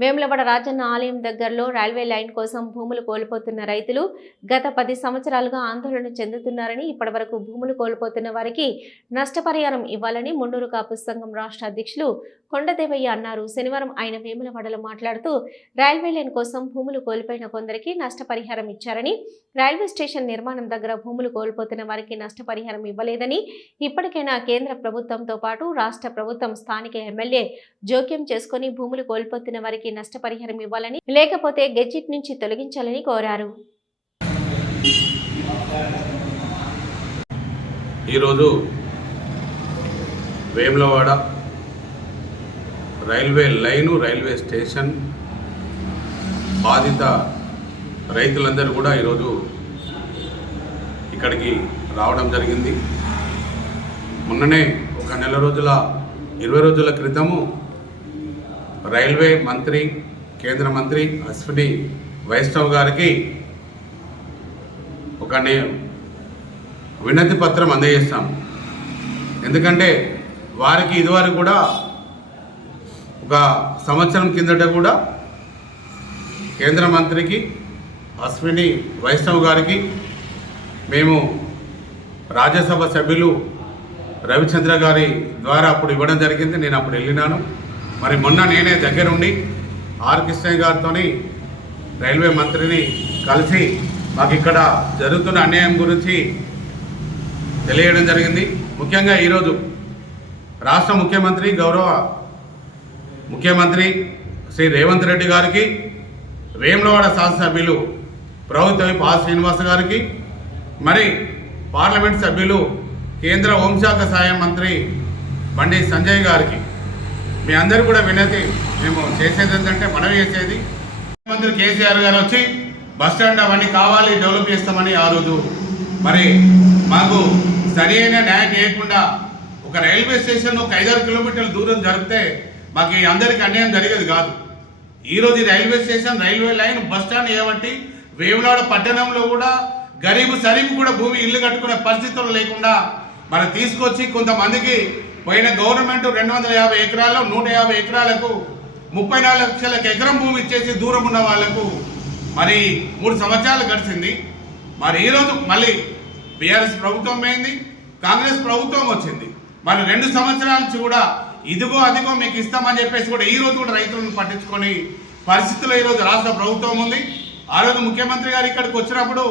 వేములవాడ రాజన్న ఆలయం దగ్గరలో railway line కోసం భూములు కోల్పోతున్న రైతులు గత 10 సంవత్సరాలుగా ఆందోళన చెందుతున్నారని, ఇప్పటివరకు భూములు కోల్పోతున్న వారికి నష్టపరిహారం ఇవ్వాలని మున్నూరు కాపు సంఘం రాష్ట్ర అధ్యక్షులు కొండదేవయ్య అన్నారు. శనివారం ఆయన వేములవాడలో మాట్లాడుతూ రైల్వే లైన్ కోసం భూములు కోల్పోయిన కొందరికి నష్టపరిహారం ఇచ్చారని, రైల్వే స్టేషన్ నిర్మాణం దగ్గర భూములు కోల్పోతున్న వారికి నష్టపరిహారం ఇవ్వలేదని, ఇప్పటికైనా కేంద్ర ప్రభుత్వంతో పాటు రాష్ట్ర ప్రభుత్వం స్థానిక ఎమ్మెల్యే జోక్యం చేసుకుని భూములు కోల్పోతున్న వారికి నష్టపరిహారం ఇవ్వాలని, లేకపోతే గెజిట్ నుంచి తొలగించాలని కోరారు. ఈరోజు Vemulawada railway line railway station బాధిత రైతులందరూ కూడా ఈరోజు ఇక్కడికి రావడం జరిగింది. మొన్ననే ఒక 20 రోజుల క్రితము రైల్వే మంత్రి, కేంద్ర మంత్రి అశ్విని వైష్ణవ్ గారికి ఒక వినతి పత్రం అందజేస్తాం. ఎందుకంటే వారికి ఇదివరకు కూడా ఒక సంవత్సరం కిందట కూడా కేంద్ర మంత్రికి అశ్విని వైష్ణవ్ గారికి మేము రాజ్యసభ సభ్యులు రవిచంద్ర గారి ద్వారా అప్పుడు ఇవ్వడం జరిగింది. నేను అప్పుడు వెళ్ళినాను. మరి మొన్న నేనే దగ్గరుండి ఆర్ కృష్ణయ్య గారితో రైల్వే మంత్రిని కలిసి మాకు ఇక్కడ జరుగుతున్న అన్యాయం గురించి తెలియడం జరిగింది. ముఖ్యంగా ఈరోజు రాష్ట్ర ముఖ్యమంత్రి, గౌరవ ముఖ్యమంత్రి శ్రీ రేవంత్ రెడ్డి గారికి, వేములవాడ శాసనసభ్యులు ప్రభుత్వ విప్ ఆర్ శ్రీనివాస్ గారికి, మరి పార్లమెంట్ సభ్యులు కేంద్ర హోంశాఖ సహాయ మంత్రి బండి సంజయ్ గారికి మీ అందరూ కూడా వినతి మేము చేసేది ఏంటంటే, మనవి చేసేది, ముఖ్యమంత్రి కేసీఆర్ గారు వచ్చి బస్టాండ్ అవన్నీ కావాలి డెవలప్ చేస్తామని ఆ రోజు మరి మాకు సరి అయిన న్యాయం చేయకుండా ఒక రైల్వే స్టేషన్ ఒక 5-6 కిలోమీటర్ల దూరం జరిపితే మాకు అందరికీ అన్యాయం జరిగేది కాదు. ఈరోజు railway station, railway line, bus stand చేయబట్టి వేములవాడ పట్టణంలో కూడా గరీబు సరీబు కూడా భూమి ఇల్లు కట్టుకునే పరిస్థితులు లేకుండా మరి తీసుకొచ్చి కొంతమందికి పోయిన గవర్నమెంట్ 250 ఎకరాల్లో 150 ఎకరాలకు 34 లక్షలకు ఎకరం భూమి ఇచ్చేసి దూరం ఉన్న వాళ్లకు మరి 3 సంవత్సరాలు గడిచింది. మరి ఈరోజు మళ్ళీ బీఆర్ఎస్ ప్రభుత్వం పోయింది, కాంగ్రెస్ ప్రభుత్వం వచ్చింది. మరి 2 సంవత్సరాల నుంచి కూడా ఇదిగో అదిగో మీకు ఇస్తామని చెప్పేసి కూడా ఈరోజు కూడా రైతులను పట్టించుకొని పరిస్థితుల్లో ఈరోజు రాష్ట్ర ప్రభుత్వం ఉంది. ఆ రోజు ముఖ్యమంత్రి గారు ఇక్కడికి వచ్చినప్పుడు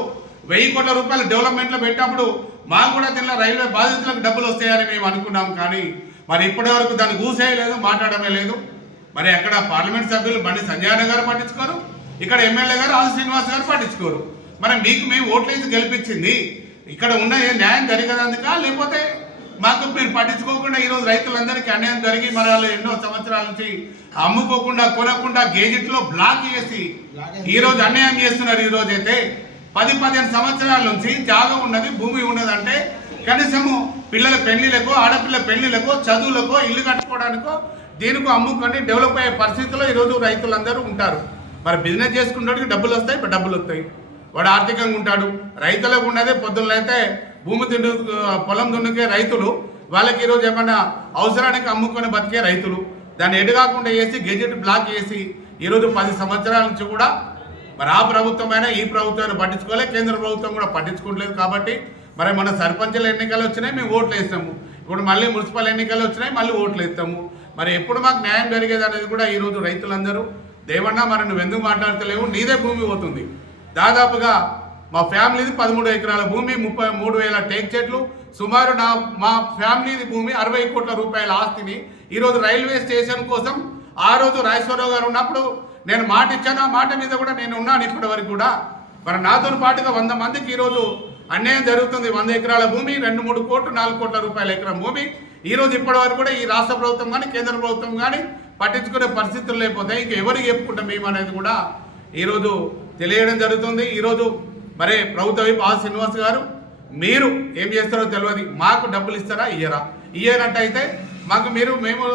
1000 కోట్ల రూపాయలు డెవలప్మెంట్లో పెట్టినప్పుడు మాకు కూడా దీనిలో రైల్వే బాధితులకు డబ్బులు వస్తాయని మేము అనుకున్నాం. కానీ మరి ఇప్పటి వరకు దాన్ని కూసేయలేదు, మాట్లాడమే లేదు. మరి అక్కడ పార్లమెంట్ సభ్యులు బండి సంజయ్ గారు పట్టించుకోరు, ఇక్కడ ఎమ్మెల్యే గారు ఆర్ శ్రీనివాస్ గారు పట్టించుకోరు. మరి మీకు మేము ఓట్లేసి గెలిపించింది ఇక్కడ ఉన్న న్యాయం జరిగేందుకా, లేకపోతే మాకు మీరు పట్టించుకోకుండా ఈరోజు రైతులందరికీ అన్యాయం జరిగి మరి వాళ్ళు ఎన్నో సంవత్సరాల నుంచి అమ్ముకోకుండా కొనకుండా గేజెట్లో బ్లాక్ చేసి ఈరోజు అన్యాయం చేస్తున్నారు. ఈరోజు అయితే 10-15 సంవత్సరాల నుంచి జాగా ఉన్నది, భూమి ఉన్నదంటే కనీసము పిల్లల పెళ్లిళ్ళకో, ఆడపిల్ల పెళ్లిళ్ళకో, చదువులకో, ఇల్లు కట్టుకోవడానికో దీనికో అమ్ముకొని డెవలప్ అయ్యే పరిస్థితుల్లో ఈరోజు రైతులందరూ ఉంటారు. మరి బిజినెస్ చేసుకున్నోడికి డబ్బులు వస్తాయి, ఇప్పుడు డబ్బులు వస్తాయి, వాడు ఆర్థికంగా ఉంటాడు. రైతులకు ఉన్నదే పొద్దున్న అయితే భూమి పొలం దున్నుకే రైతులు, వాళ్ళకి ఈరోజు ఏమన్నా అవసరానికి అమ్ముకొని బతికే రైతులు దాన్ని ఎడగాకుండా చేసి గెజెట్ బ్లాక్ చేసి ఈరోజు 10 సంవత్సరాల నుంచి కూడా మరి ఆ ప్రభుత్వమైనా ఈ ప్రభుత్వాన్ని పట్టించుకోలే, కేంద్ర ప్రభుత్వం కూడా పట్టించుకోవట్లేదు. కాబట్టి మరి మన సర్పంచుల ఎన్నికలు వచ్చినాయి, మేము ఓట్లు వేస్తాము. ఇప్పుడు మళ్ళీ మున్సిపల్ ఎన్నికలు వచ్చినాయి, మళ్ళీ ఓట్లు వేస్తాము. మరి ఎప్పుడు మాకు న్యాయం జరిగేది అనేది కూడా ఈరోజు రైతులందరూ దేవన్నా మరి నువ్వు ఎందుకు మాట్లాడతలేవు, నీదే భూమి పోతుంది. దాదాపుగా మా ఫ్యామిలీది 13 ఎకరాల భూమి, 33,000 టేక్ చెట్లు, సుమారు మా ఫ్యామిలీది భూమి 60 కోట్ల రూపాయల ఆస్తిని ఈరోజు రైల్వే స్టేషన్ కోసం ఆ రోజు రాజేశ్వరరావు గారు ఉన్నప్పుడు నేను మాట ఇచ్చాను, ఆ మాట మీద కూడా నేను ఉన్నాను ఇప్పటి వరకు కూడా. మరి నాతో పాటుగా 100 మందికి ఈరోజు అన్యాయం జరుగుతుంది. 100 ఎకరాల భూమి, 2-3 కోట్లు, 4 కోట్ల రూపాయల ఎకరం భూమి ఈరోజు ఇప్పటి వరకు కూడా ఈ రాష్ట్ర ప్రభుత్వం కానీ కేంద్ర ప్రభుత్వం కానీ పట్టించుకునే పరిస్థితులు లేకపోతే ఇంక ఎవరికి చెప్పుకుంటాం మేము అనేది కూడా ఈరోజు తెలియడం జరుగుతుంది. ఈరోజు మరి ప్రభుత్వ విప్ ఆర్ శ్రీనివాస్ గారు మీరు ఏం చేస్తారో తెలియదు, మాకు డబ్బులు ఇస్తారా ఇయ్యరా? ఇయ్యనట్టయితే మాకు మేము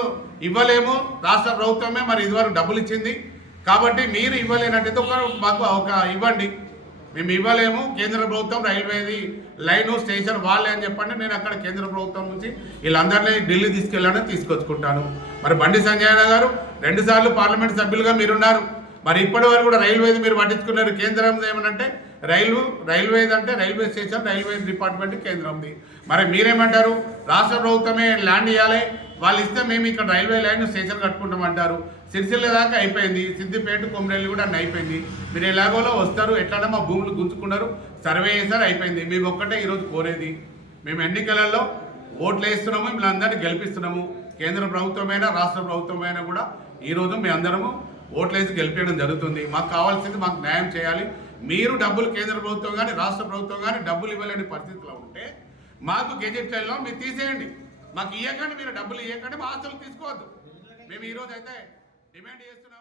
ఇవ్వలేము, రాష్ట్ర ప్రభుత్వమే మరి ఇదివరకు డబ్బులు ఇచ్చింది కాబట్టి మీరు ఇవ్వలేనట్టయితే మాకు ఒక ఇవ్వండి, మేము ఇవ్వలేము, కేంద్ర ప్రభుత్వం రైల్వేది లైను స్టేషన్ వాళ్ళే అని చెప్పండి. నేను అక్కడ కేంద్ర ప్రభుత్వం నుంచి వీళ్ళందరినీ ఢిల్లీ తీసుకెళ్ళాలని తీసుకొచ్చుకుంటాను. మరి బండి సంజయ్ గారు 2 సార్లు పార్లమెంట్ సభ్యులుగా మీరున్నారు. మరి ఇప్పటి వరకు కూడా రైల్వేది మీరు పట్టించుకున్నారు. కేంద్రం ఏమనంటే రైల్వేది అంటే రైల్వే స్టేషన్, రైల్వే డిపార్ట్మెంట్ కేంద్రంది. మరి మీరేమంటారు? రాష్ట్ర ప్రభుత్వమే ల్యాండ్ ఇవ్వాలి, వాళ్ళు ఇస్తే మేము ఇక్కడ రైల్వే లైన్ స్టేషన్ కట్టుకుంటామంటారు. సిరిసిల్ల దాకా అయిపోయింది, సిద్దిపేట కొమరేళ్ళు కూడా అన్నీ అయిపోయింది. మీరు ఎలాగోలో వస్తారు, ఎట్లా మా భూములు గుంజుకున్నారు, సర్వే చేశారు, అయిపోయింది. మేము ఒక్కటే ఈరోజు కోరేది, మేము ఎన్నికలలో ఓట్లు వేస్తున్నాము, మిమ్మల్ని అందరినీ గెలిపిస్తున్నాము. కేంద్ర ప్రభుత్వమైనా రాష్ట్ర ప్రభుత్వమైనా కూడా ఈరోజు మీ అందరము ఓట్లేసి గెలిపించడం జరుగుతుంది. మాకు కావాల్సింది మాకు న్యాయం చేయాలి. మీరు డబ్బులు కేంద్ర ప్రభుత్వం కానీ రాష్ట్ర ప్రభుత్వం కానీ డబ్బులు ఇవ్వలేని పరిస్థితిలో ఉంటే మాకు గెజెట్లలో మీరు తీసేయండి. మాకు ఇవ్వకండి, మీరు డబ్బులు ఇవ్వకండి, మా ఆస్తులు తీసుకోవద్దు. మేము ఈరోజు అయితే డిమాండ్ చేస్తున్నాం.